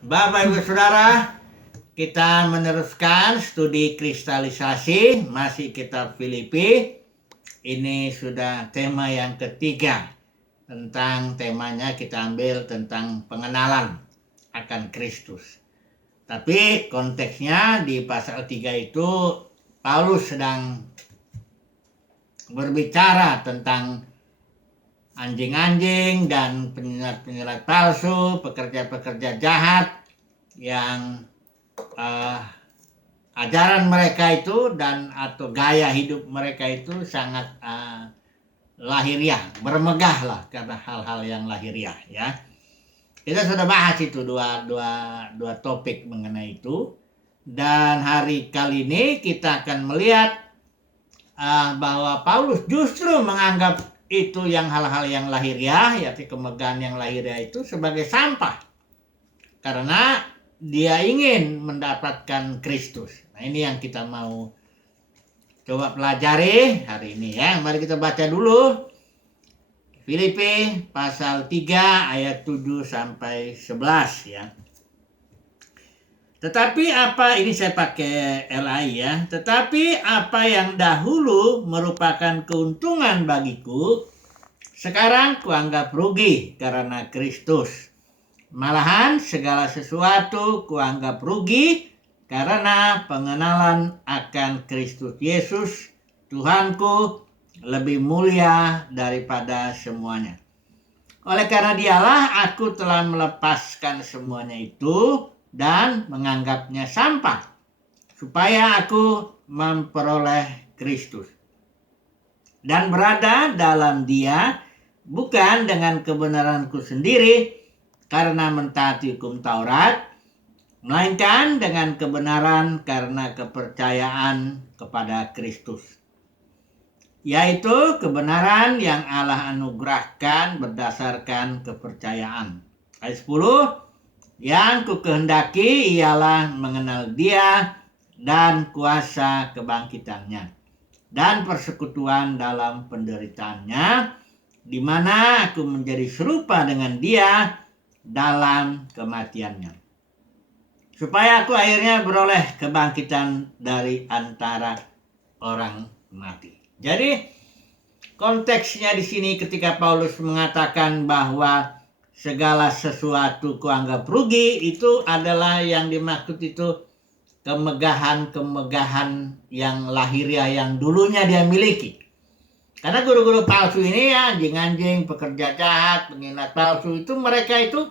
Bapak Ibu Saudara, kita meneruskan studi kristalisasi, masih kitab Filipi. Ini sudah tema yang ketiga. Tentang temanya kita ambil tentang pengenalan akan Kristus. Tapi konteksnya di pasal 3 itu Paulus sedang berbicara tentang anjing-anjing dan penyilat-penyilat palsu, pekerja-pekerja jahat yang ajaran mereka itu dan atau gaya hidup mereka itu sangat lahiriah, bermegah lah karena hal-hal yang lahiriah ya. Kita sudah bahas itu dua topik mengenai itu, dan hari kali ini kita akan melihat bahwa Paulus justru menganggap itu yang hal-hal yang lahiriah, yaitu kemegahan yang lahiriah itu sebagai sampah karena dia ingin mendapatkan Kristus. Nah, ini yang kita mau coba pelajari hari ini ya. Mari kita baca dulu Filipi pasal 3 ayat 7 sampai 11 ya. Tetapi apa, ini saya pakai LAI ya. Tetapi apa yang dahulu merupakan keuntungan bagiku, sekarang kuanggap rugi karena Kristus. Malahan segala sesuatu kuanggap rugi karena pengenalan akan Kristus Yesus, Tuhanku, lebih mulia daripada semuanya. Oleh karena dialah aku telah melepaskan semuanya itu dan menganggapnya sampah, supaya aku memperoleh Kristus dan berada dalam Dia, bukan dengan kebenaranku sendiri karena mentaati hukum Taurat, melainkan dengan kebenaran karena kepercayaan kepada Kristus, yaitu kebenaran yang Allah anugerahkan berdasarkan kepercayaan. Ayat 10, yang kukehendaki ialah mengenal Dia dan kuasa kebangkitannya dan persekutuan dalam penderitaannya, di mana aku menjadi serupa dengan Dia dalam kematiannya, supaya aku akhirnya beroleh kebangkitan dari antara orang mati. Jadi konteksnya di sini ketika Paulus mengatakan bahwa segala sesuatu kuanggap rugi, itu adalah yang dimaksud itu kemegahan-kemegahan yang lahiriah yang dulunya dia miliki. Karena guru-guru palsu ini ya, anjing-anjing, pekerja jahat, pengingat palsu itu, mereka itu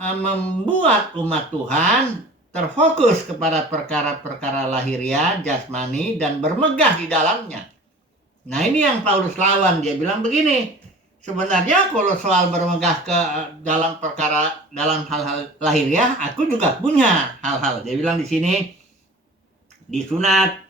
membuat umat Tuhan terfokus kepada perkara-perkara lahiriah, jasmani, dan bermegah di dalamnya. Nah, ini yang Paulus lawan. Dia bilang begini, sebenarnya kalau soal bermegah ke dalam perkara, dalam hal-hal lahiriah, aku juga punya hal-hal. Dia bilang di sini, disunat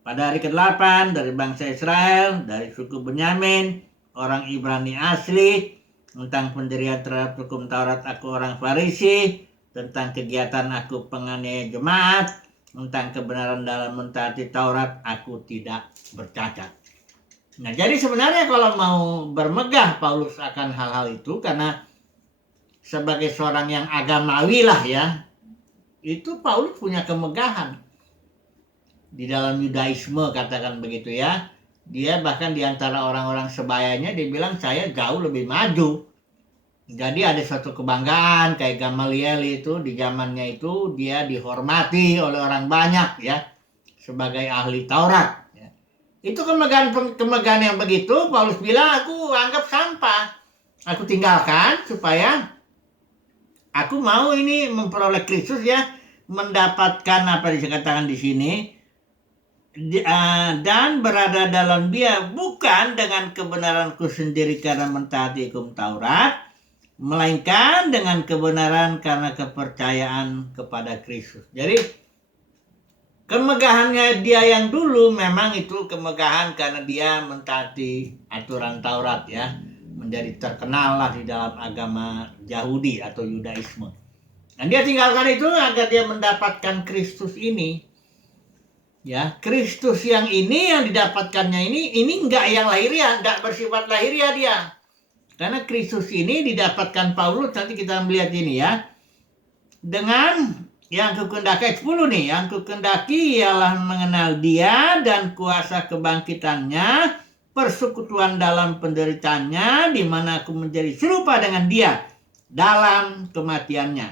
pada hari ke-8 dari bangsa Israel, dari suku Benyamin, orang Ibrani asli, tentang pendirian terhadap hukum Taurat aku orang Farisi, tentang kegiatan aku penganiaya jemaat, tentang kebenaran dalam mentaati Taurat aku tidak bercacat. Nah, jadi sebenarnya kalau mau bermegah Paulus akan hal-hal itu, karena sebagai seorang yang agamawi lah ya, itu Paulus punya kemegahan di dalam Yudaisme, katakan begitu ya. Dia bahkan di antara orang-orang sebayanya dia bilang saya jauh lebih maju. Jadi ada suatu kebanggaan kayak Gamaliel itu di zamannya itu dia dihormati oleh orang banyak ya sebagai ahli Taurat. Itu kemegahan yang begitu, Paulus bilang aku anggap sampah. Aku tinggalkan supaya aku mau ini memperoleh Kristus ya, mendapatkan apa dikatakan di sini, dan berada dalam Dia, bukan dengan kebenaranku sendiri karena mentaati hukum Taurat, melainkan dengan kebenaran karena kepercayaan kepada Kristus. Jadi kemegahannya dia yang dulu memang itu kemegahan karena dia mentaati aturan Taurat ya, menjadi terkenal lah di dalam agama Yahudi atau Yudaisme. Dan dia tinggalkan itu agar dia mendapatkan Kristus ini. Ya, Kristus yang ini yang didapatkannya ini enggak yang lahiriah, enggak bersifat lahiriah dia. Karena Kristus ini didapatkan Paulus, nanti kita melihat ini ya. dengan yang kukendaki 10 nih, yang kukendaki ialah mengenal Dia dan kuasa kebangkitannya, persekutuan dalam penderitaannya, di mana aku menjadi serupa dengan Dia dalam kematiannya,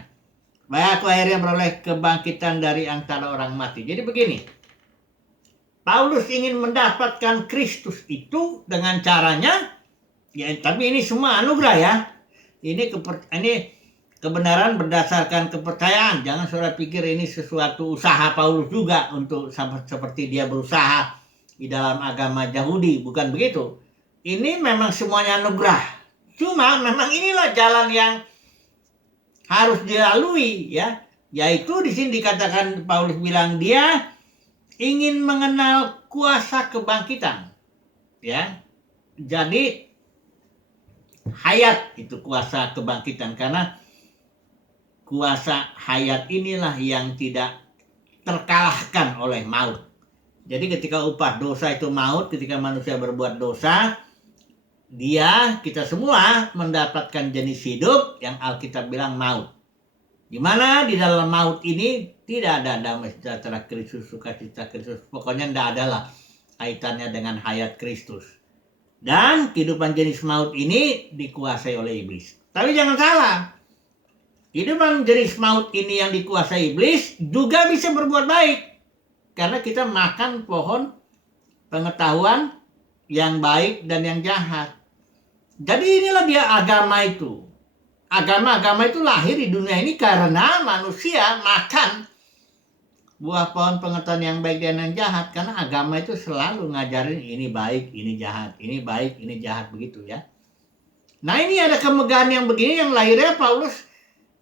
supaya aku akhirnya beroleh kebangkitan dari antara orang mati. Jadi begini, Paulus ingin mendapatkan Kristus itu dengan caranya, ya, tapi ini semua anugerah ya. Ini kebenaran berdasarkan kepercayaan. Jangan saudara pikir ini sesuatu usaha Paulus juga untuk seperti dia berusaha di dalam agama Yahudi. Bukan begitu. Ini memang semuanya anugerah. Cuma memang inilah jalan yang harus dilalui ya. Yaitu di sini dikatakan Paulus bilang dia ingin mengenal kuasa kebangkitan. Ya. Jadi hayat itu kuasa kebangkitan, karena kuasa hayat inilah yang tidak terkalahkan oleh maut. Jadi ketika upah dosa itu maut, ketika manusia berbuat dosa, kita semua mendapatkan jenis hidup yang Alkitab bilang maut. Di mana di dalam maut ini tidak ada damai sejahtera Kristus, sukacita Kristus. Pokoknya tidak ada lah kaitannya dengan hayat Kristus. Dan kehidupan jenis maut ini dikuasai oleh iblis. Tapi jangan salah, kehidupan jenis maut ini yang dikuasai iblis juga bisa berbuat baik. Karena kita makan pohon pengetahuan yang baik dan yang jahat. Jadi inilah dia agama itu. Agama itu lahir di dunia ini karena manusia makan buah pohon pengetahuan yang baik dan yang jahat. Karena agama itu selalu ngajarin ini baik, ini jahat, ini baik, ini jahat, begitu ya. Nah ini ada kemegahan yang begini yang lahirnya Paulus,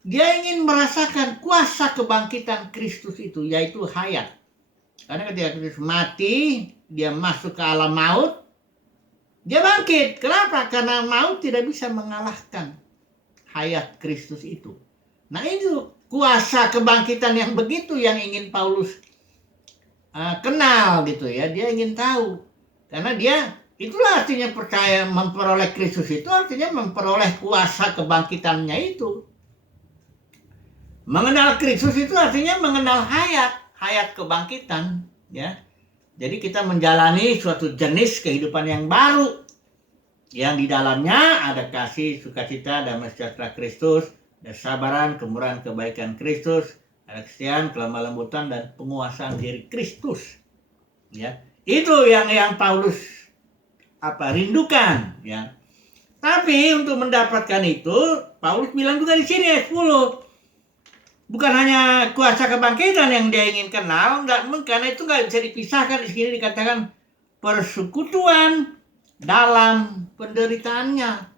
dia ingin merasakan kuasa kebangkitan Kristus itu, yaitu hayat. Karena ketika Kristus mati, dia masuk ke alam maut, dia bangkit. Kenapa? Karena maut tidak bisa mengalahkan hayat Kristus itu. Nah itu kuasa kebangkitan yang begitu yang ingin Paulus kenal gitu ya. Dia ingin tahu. Karena itulah artinya percaya, memperoleh Kristus itu artinya memperoleh kuasa kebangkitannya itu. Mengenal Kristus itu artinya mengenal hayat kebangkitan ya. Jadi kita menjalani suatu jenis kehidupan yang baru yang di dalamnya ada kasih, sukacita, damai sejahtera Kristus, kesabaran, kemurahan, kebaikan Kristus, kesetiaan, kelemah lembutan, dan penguasaan diri Kristus. Ya, itu yang Paulus rindukan. Ya. Tapi untuk mendapatkan itu, Paulus bilang juga di sini ayat 10, bukan hanya kuasa kebangkitan yang dia ingin kenal, karena itu nggak bisa dipisahkan. Di sini dikatakan persekutuan dalam penderitaannya.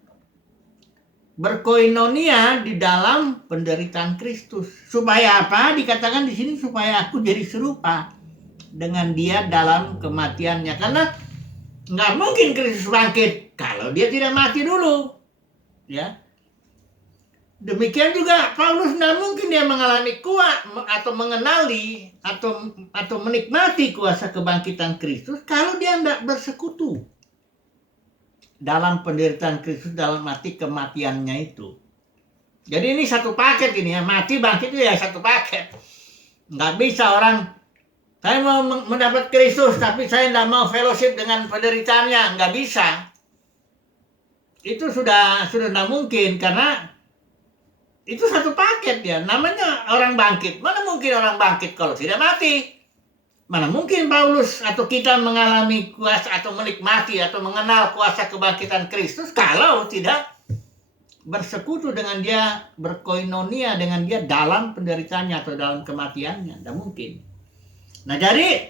Berkoinonia di dalam penderitaan Kristus. Supaya apa? Dikatakan di sini supaya aku jadi serupa dengan Dia dalam kematiannya. Karena nggak mungkin Kristus bangkit kalau Dia tidak mati dulu. Ya. Demikian juga Paulus nggak mungkin dia mengalami kuat atau mengenali atau menikmati kuasa kebangkitan Kristus kalau dia tidak bersekutu dalam penderitaan Kristus, dalam arti kematiannya itu. Jadi ini satu paket ini ya, mati bangkit itu ya satu paket. Nggak bisa orang, saya mau mendapat Kristus tapi saya nggak mau fellowship dengan penderitaannya, nggak bisa. Itu sudah nggak mungkin, karena itu satu paket ya. Namanya orang bangkit. Mana mungkin orang bangkit kalau tidak mati? Mana mungkin Paulus atau kita mengalami kuasa atau menikmati atau mengenal kuasa kebangkitan Kristus kalau tidak bersekutu dengan Dia, berkoinonia dengan Dia dalam penderitaannya atau dalam kematiannya. Tidak mungkin. Nah jadi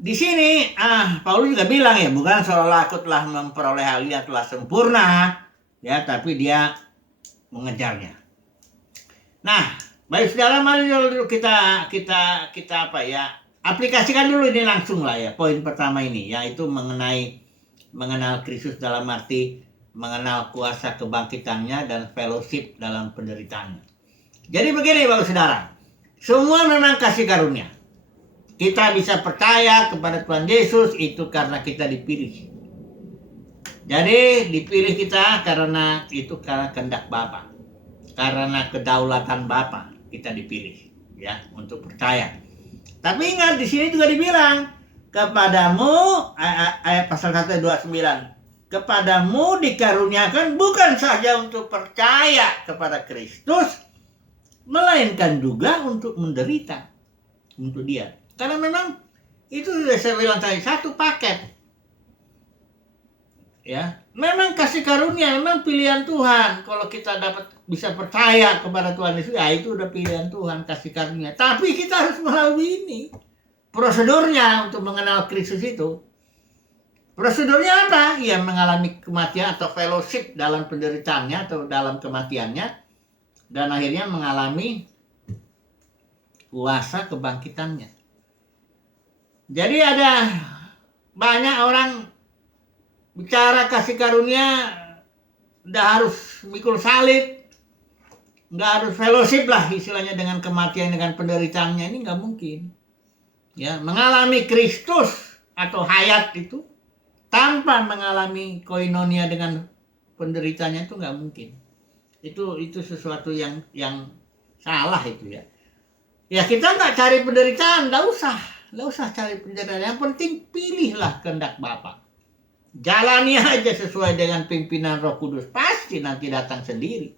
di sini Paulus juga bilang ya, bukan seolah aku telah memperoleh hal yang telah sempurna ya, tapi dia mengejarnya. Nah, baik saudara, mari dulu kita aplikasikan dulu ini langsung lah ya. Poin pertama ini yaitu mengenal Kristus dalam arti mengenal kuasa kebangkitannya dan fellowship dalam penderitaannya. Jadi begini Bapak Saudara, semua memang kasih karunia. Kita bisa percaya kepada Tuhan Yesus itu karena kita dipilih. Jadi dipilih kita karena kehendak Bapa. karena kedaulatan Bapa kita dipilih ya untuk percaya. Tapi ingat di sini juga dibilang kepadamu ayat pasal 129, kepadamu dikaruniakan bukan saja untuk percaya kepada Kristus, melainkan juga untuk menderita untuk Dia. Karena memang itu sudah saya bilang tadi, satu paket. Ya, memang kasih karunia, memang pilihan Tuhan. Kalau kita bisa percaya kepada Tuhan Yesus, ya itu udah pilihan Tuhan, kasih karunia. Tapi kita harus melalui ini prosedurnya untuk mengenal Kristus itu. Prosedurnya apa? Ya mengalami kematian atau fellowship dalam penderitaannya atau dalam kematiannya, dan akhirnya mengalami kuasa kebangkitannya. Jadi ada banyak orang bicara kasih karunia, udah harus mikul salib, nggak harus fellowship lah istilahnya dengan kematian, dengan penderitaannya. Ini nggak mungkin. Ya, mengalami Kristus atau hayat itu tanpa mengalami koinonia dengan penderitanya itu nggak mungkin. Itu sesuatu yang salah itu ya. Ya kita nggak cari penderitaan, nggak usah cari penderitaan. Yang penting pilihlah kehendak Bapa. Jalani aja sesuai dengan pimpinan Roh Kudus, pasti nanti datang sendiri.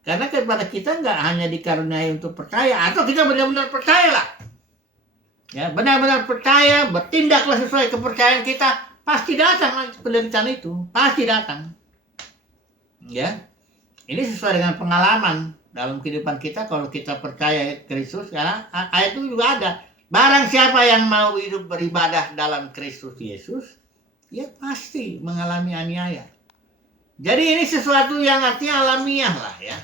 Karena kepada kita nggak hanya dikaruniai untuk percaya, atau kita benar-benar percayalah. Ya, benar-benar percaya, bertindaklah sesuai kepercayaan kita, pasti datang penderitaan itu, pasti datang. Ya, ini sesuai dengan pengalaman dalam kehidupan kita. Kalau kita percaya Kristus, karena ayat itu juga ada. Barang siapa yang mau hidup beribadah dalam Kristus Yesus, ya pasti mengalami aniaya. Jadi ini sesuatu yang artinya alamiah lah ya.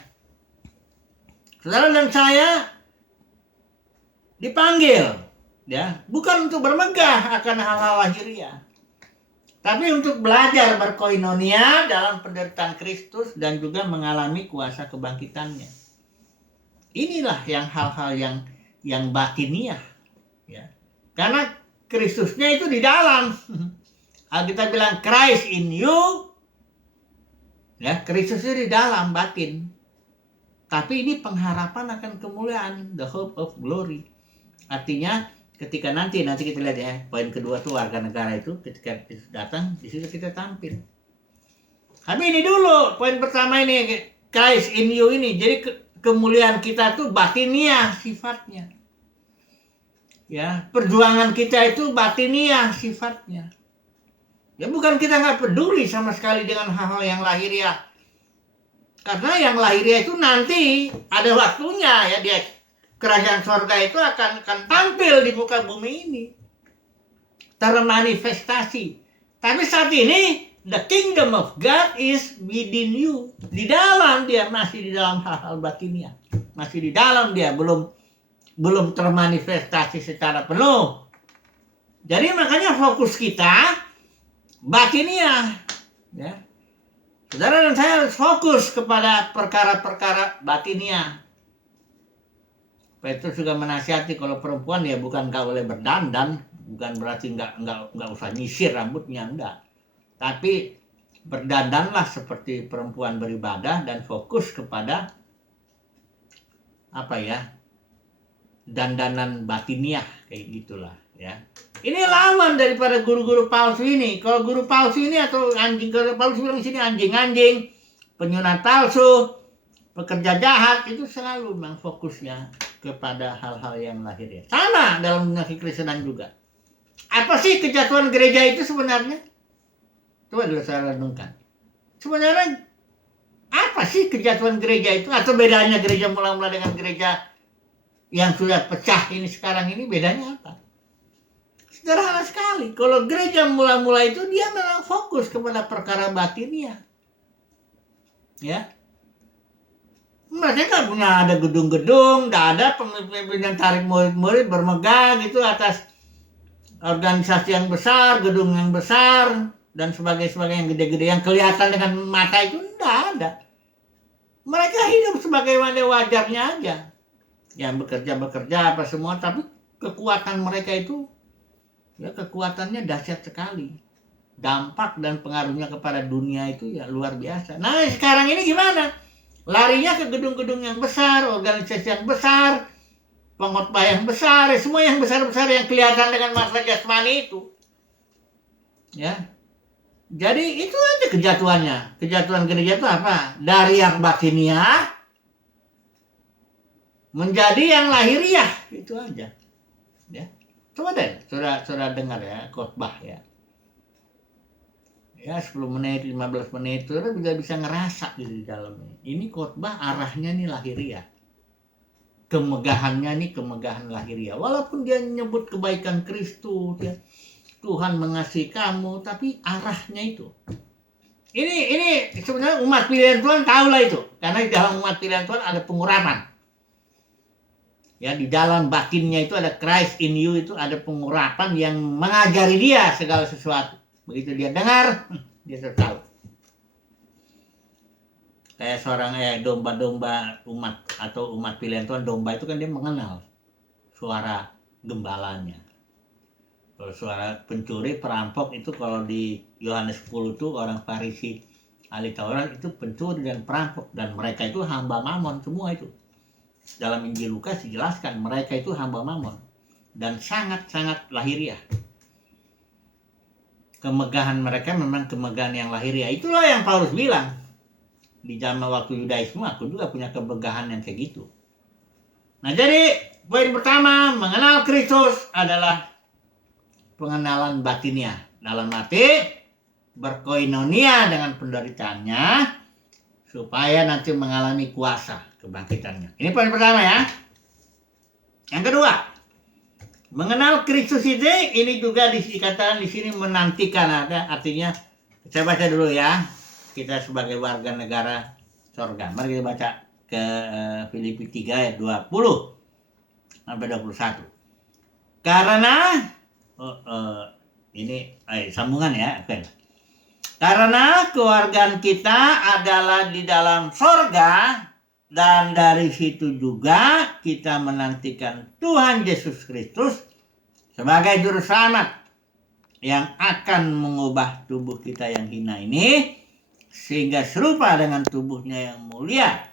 Saudara dan saya dipanggil ya, bukan untuk bermegah akan hal-hal lahiriah, tapi untuk belajar berkoinonia dalam penderitaan Kristus dan juga mengalami kuasa kebangkitannya. Inilah yang hal-hal yang batiniah ya. Karena Kristusnya itu di dalam. Kita bilang Christ in you, ya Kristusnya di dalam batin. Tapi ini pengharapan akan kemuliaan, the hope of glory. Artinya ketika nanti kita lihat ya, poin kedua tuh warga negara itu ketika datang di situ kita tampil. Tapi ini dulu poin pertama ini Christ in you ini. Jadi kemuliaan kita tuh batiniah sifatnya. Ya, perjuangan kita itu batiniah sifatnya. Ya bukan kita nggak peduli sama sekali dengan hal-hal yang lahiriah. Karena yang lahiriah itu nanti ada waktunya ya, dia kerajaan sorga itu akan tampil di muka bumi ini, termanifestasi. Tapi saat ini the kingdom of God is within you, di dalam dia, masih di dalam hal-hal batiniah, masih di dalam dia, belum termanifestasi secara penuh. Jadi makanya fokus kita batiniah ya. Saudara dan saya harus fokus kepada perkara-perkara batiniah. Petrus juga menasihati kalau perempuan ya bukan gak boleh berdandan, bukan berarti nggak usah nyisir rambutnya, enggak. Tapi berdandanlah seperti perempuan beribadah dan fokus kepada apa ya, dandanan batiniah kayak gitulah ya. Ini lawan daripada guru-guru palsu ini. Kalau guru palsu ini atau anjing, kalau palsu bilang di sini anjing-anjing, penyunat palsu, pekerja jahat, itu selalu memang fokusnya kepada hal-hal yang lahiriah. Sama dalam dunia kekristenan juga. Apa sih kejatuhan gereja itu sebenarnya? Coba dulu saya renungkan. Sebenarnya apa sih kejatuhan gereja itu? Atau bedanya gereja mula-mula dengan gereja yang sudah pecah ini sekarang ini, bedanya apa? Sederhana sekali. Kalau gereja mula-mula itu dia memang fokus kepada perkara batiniah. Ya. Mereka kan punya ada gedung-gedung, tidak ada pemimpin yang tarik murid-murid bermegah gitu atas organisasi yang besar, gedung yang besar, dan sebagainya yang gede-gede yang kelihatan dengan mata itu tidak ada. Mereka hidup sebagaimana wajarnya aja. Yang bekerja apa semua, tapi kekuatan mereka itu ya kekuatannya dahsyat sekali. Dampak dan pengaruhnya kepada dunia itu ya luar biasa. Nah sekarang ini gimana? Larinya ke gedung-gedung yang besar, organisasi yang besar, pengkhotbah yang besar, semua yang besar-besar yang kelihatan dengan mata jasmani itu. Ya. Jadi itu aja kejatuhannya. Kejatuhan gereja itu apa? Dari yang batiniah menjadi yang lahiriah, itu aja. Ya. Coba deh, saudara dengar ya, khotbah ya. Ya 10 menit, 15 menit, saudara bisa ngerasa gitu di dalamnya. Ini khotbah arahnya nih lahiriah. Kemegahannya nih kemegahan lahiriah. Walaupun dia nyebut kebaikan Kristus ya, Tuhan mengasihi kamu, tapi arahnya itu. Ini sebenarnya umat pilihan Tuhan tahulah itu, karena di dalam umat pilihan Tuhan ada pengurapan. Ya, di dalam batinnya itu ada Christ in you, itu ada pengurapan yang mengajari dia segala sesuatu. Begitu dia dengar, dia sudah tahu. Kayak seorang domba-domba umat atau umat pilihan Tuhan, domba itu kan dia mengenal suara gembalanya. Kalau suara pencuri, perampok itu kalau di Yohanes 10 itu orang Farisi, ahli Taurat itu pencuri dan perampok, dan mereka itu hamba mamon semua itu. Dalam Injil Lukas dijelaskan mereka itu hamba mamon dan sangat-sangat lahiriah. Kemegahan mereka memang kemegahan yang lahiriah. Itulah yang Paulus bilang. Di zaman waktu Yudaisme aku juga punya kemegahan yang kayak gitu. Nah, jadi poin pertama, mengenal Kristus adalah pengenalan batiniah. Dalam arti berkoinonia dengan penderitaannya supaya nanti mengalami kuasa kebangkitannya. Ini poin pertama ya. Yang kedua, mengenal Kristus ini juga dikatakan di sini menantikan, artinya saya baca dulu ya. Kita sebagai warga negara sorga. Mari kita baca ke Filipi 3 ayat 20 sampai 21. Karena ini sambungan ya. Oke. Karena kewargaan kita adalah di dalam sorga, dan dari situ juga kita menantikan Tuhan Yesus Kristus sebagai juru selamat yang akan mengubah tubuh kita yang hina ini sehingga serupa dengan tubuhnya yang mulia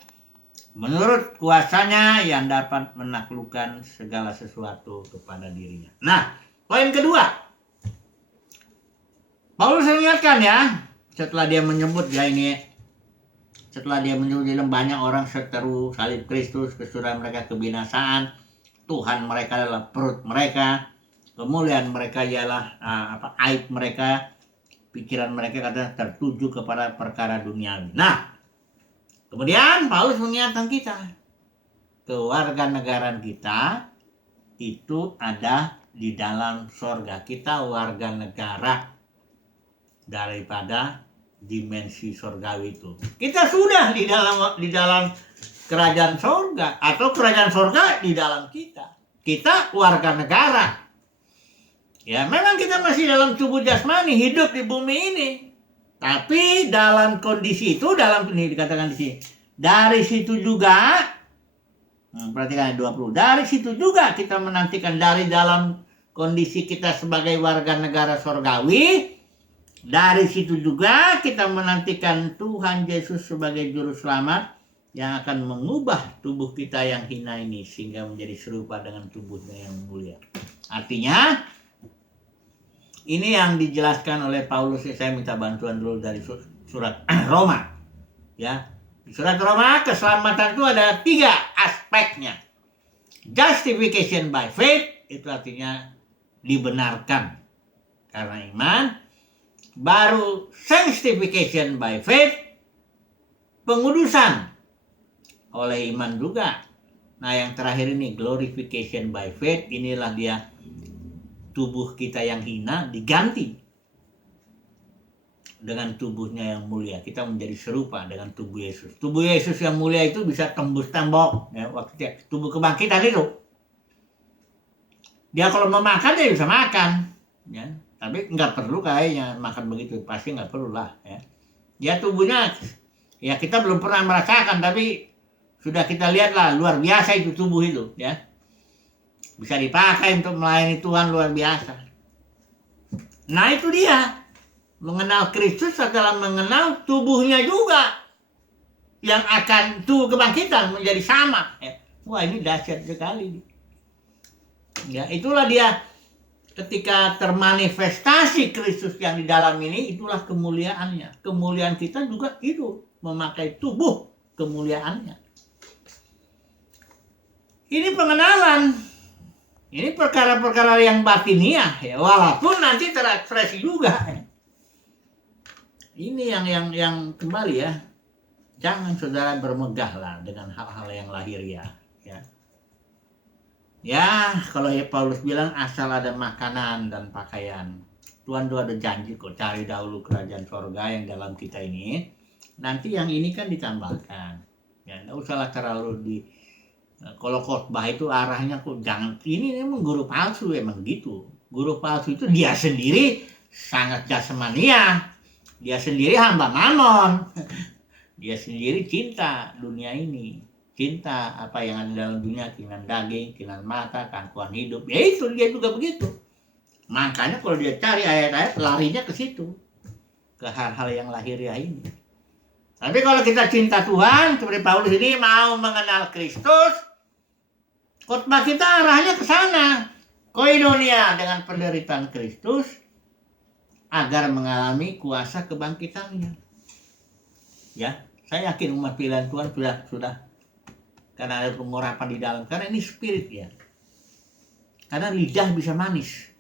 menurut kuasanya yang dapat menaklukkan segala sesuatu kepada dirinya. Nah, poin kedua, Paulus mengingatkan ya, setelah dia menyebut dalam banyak orang seteru salib Kristus, kesudahan mereka kebinasaan, Tuhan mereka adalah perut mereka, kemuliaan mereka ialah aib mereka, pikiran mereka kadang tertuju kepada perkara duniawi. Nah, kemudian Paulus mengingatkan kita, kewarganegaraan kita itu ada di dalam sorga. Kita warga negara daripada dimensi sorgawi itu. Kita sudah di dalam kerajaan sorga, atau kerajaan sorga di dalam kita. Kita warga negara. Ya, memang kita masih dalam tubuh jasmani, hidup di bumi ini. Tapi dalam kondisi itu, ini dikatakan di sini, dari situ juga, perhatikan 20, dari situ juga kita menantikan, dari dalam kondisi kita sebagai warga negara sorgawi, dari situ juga kita menantikan Tuhan Yesus sebagai juru selamat yang akan mengubah tubuh kita yang hina ini sehingga menjadi serupa dengan tubuhnya yang mulia. Artinya, ini yang dijelaskan oleh Paulus. Saya minta bantuan dulu dari surat Roma. Ya, di surat Roma keselamatan itu ada 3 aspeknya. Justification by faith, itu artinya dibenarkan karena iman. Baru sanctification by faith, pengudusan oleh iman juga. Nah, yang terakhir ini glorification by faith, inilah dia tubuh kita yang hina diganti dengan tubuhnya yang mulia. Kita menjadi serupa dengan tubuh Yesus. Tubuh Yesus yang mulia itu bisa tembus tembok ya, waktu dia tubuh kebangkitan itu. Dia kalau mau makan dia bisa makan ya, tapi nggak perlu kayaknya makan begitu, pasti nggak perlu lah ya. Dia tubuhnya ya kita belum pernah merasakan, tapi sudah kita lihat lah luar biasa itu tubuh itu ya. Bisa dipakai untuk melayani Tuhan luar biasa. Nah, itu dia. Mengenal Kristus adalah mengenal tubuhnya juga. yang akan tubuh kebangkitan menjadi sama. Wah, ini dahsyat sekali. Ya, itulah dia ketika termanifestasi Kristus yang di dalam ini, itulah kemuliaannya. Kemuliaan kita juga itu memakai tubuh kemuliaannya. Ini pengenalan. Ini perkara-perkara yang batiniah ya, walaupun nanti terekspresi juga. Ini yang kembali ya. Jangan saudara bermegahlah dengan hal-hal yang lahiriah ya. Ya, kalau ya Paulus bilang asal ada makanan dan pakaian. Tuhan juga ada janji kok, cari dahulu kerajaan sorga yang dalam kita ini. Nanti yang ini kan ditambahkan. Ya, enggak usahlah terlalu di kalau khotbah itu arahnya kok jangan, ini memang guru palsu emang gitu. Guru palsu itu dia sendiri sangat jasmania. Dia sendiri hamba mammon. Dia sendiri cinta dunia ini. Cinta apa yang ada dalam dunia, keinginan daging, keinginan mata, keangkuhan hidup. Ya itu dia juga begitu. Makanya kalau dia cari ayat-ayat larinya ke situ. Ke hal-hal yang lahiriah ini. Tapi kalau kita cinta Tuhan, seperti Paulus ini mau mengenal Kristus, khotbah kita arahnya ke sana. Koinonia dengan penderitaan Kristus agar mengalami kuasa kebangkitannya. Ya, saya yakin umat pilihan Tuhan sudah karena ada pengurapan di dalam. Karena ini spirit ya. Karena lidah bisa manis.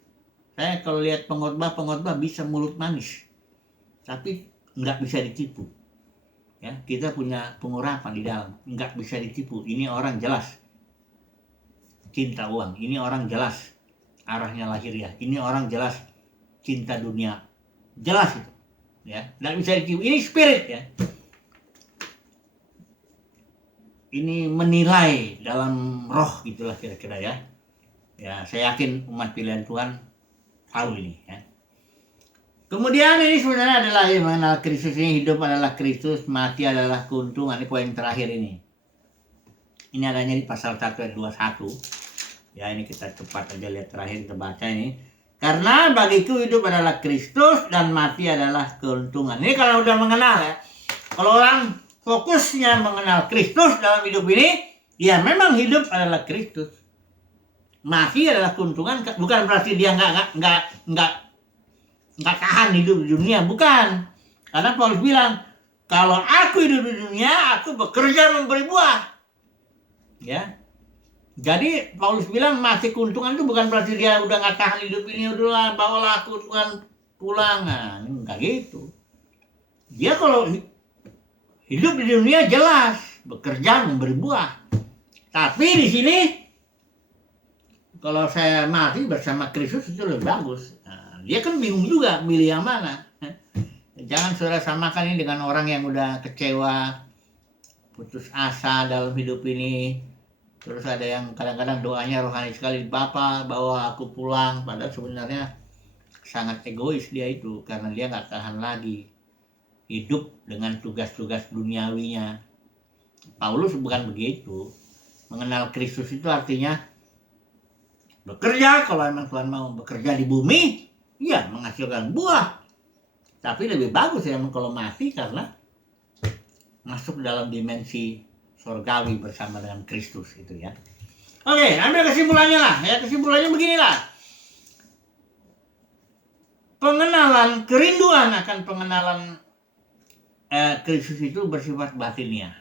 Saya kalau lihat pengkhotbah bisa mulut manis. Tapi nggak bisa ditipu. Ya, kita punya pengurapan di dalam, nggak bisa ditipu. Ini orang jelas cinta uang, ini orang jelas arahnya lahiriah, ini orang jelas cinta dunia, jelas itu, ya, nggak bisa ditipu. Ini spirit ya, ini menilai dalam roh gitulah kira-kira ya. Ya, saya yakin umat pilihan Tuhan tahu ini ya. Kemudian ini sebenarnya adalah mengenal Kristus ini, hidup adalah Kristus, mati adalah keuntungan. Ini poin terakhir ini. Ini adanya di pasal 1 ayat 21. Ya, ini kita cepat aja lihat terakhir kita baca ini. Karena bagiku hidup adalah Kristus dan mati adalah keuntungan. Ini kalau udah mengenal ya. Kalau orang fokusnya mengenal Kristus dalam hidup ini, ya memang hidup adalah Kristus. Mati adalah keuntungan, bukan berarti dia nggak tahan hidup di dunia, bukan. Karena Paulus bilang, kalau aku hidup di dunia, aku bekerja memberi buah. Ya, jadi Paulus bilang masih keuntungan itu bukan berarti dia udah nggak tahan hidup ini, udahlah bawalah aku Tuhan pulang. Nah, enggak gitu. Dia kalau hidup di dunia jelas bekerja memberi buah. Tapi di sini kalau saya mati bersama Kristus itu lebih bagus. Nah, dia kan bingung juga milih yang mana. Jangan saudara samakan ini dengan orang yang udah kecewa, putus asa dalam hidup ini. Terus ada yang kadang-kadang doanya rohani sekali, Bapa bawa aku pulang, padahal sebenarnya sangat egois dia itu, karena dia nggak tahan lagi hidup dengan tugas-tugas duniawinya. Paulus bukan begitu. Mengenal Kristus itu artinya bekerja, kalau memang Tuhan mau bekerja di bumi, ya menghasilkan buah. Tapi lebih bagus ya kalau mati, karena masuk dalam dimensi surgawi bersama dengan Kristus itu ya. Oke, ambil kesimpulannya lah. Ya, kesimpulannya beginilah. Pengenalan, kerinduan akan pengenalan Kristus itu bersifat batiniah.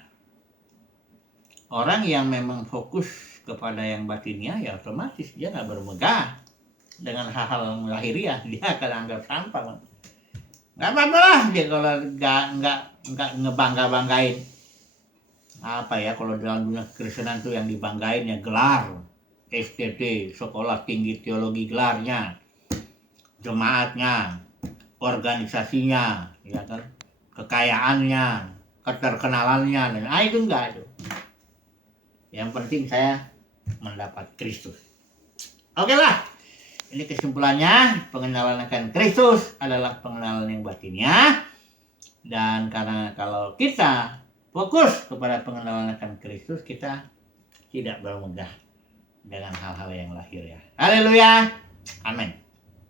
Orang yang memang fokus kepada yang batiniah, ya otomatis dia nggak bermegah dengan hal-hal lahiriah, dia akan anggap sampah. Nggak apa-apa lah dia kalau nggak ngebangga-banggain. Apa ya, kalau dalam dunia Kristenan tuh yang dibanggain ya gelar STT, sekolah tinggi teologi, gelarnya, jemaatnya, organisasinya, ya kan, kekayaannya, keterkenalannya, dan itu enggak itu. Yang penting saya mendapat Kristus. Oke lah, ini kesimpulannya, pengenalan akan Kristus adalah pengenalan yang batiniah. Dan karena kalau kita fokus kepada pengenalan akan Kristus, kita tidak bermegah dengan hal-hal yang lahir ya. Haleluya. Amin.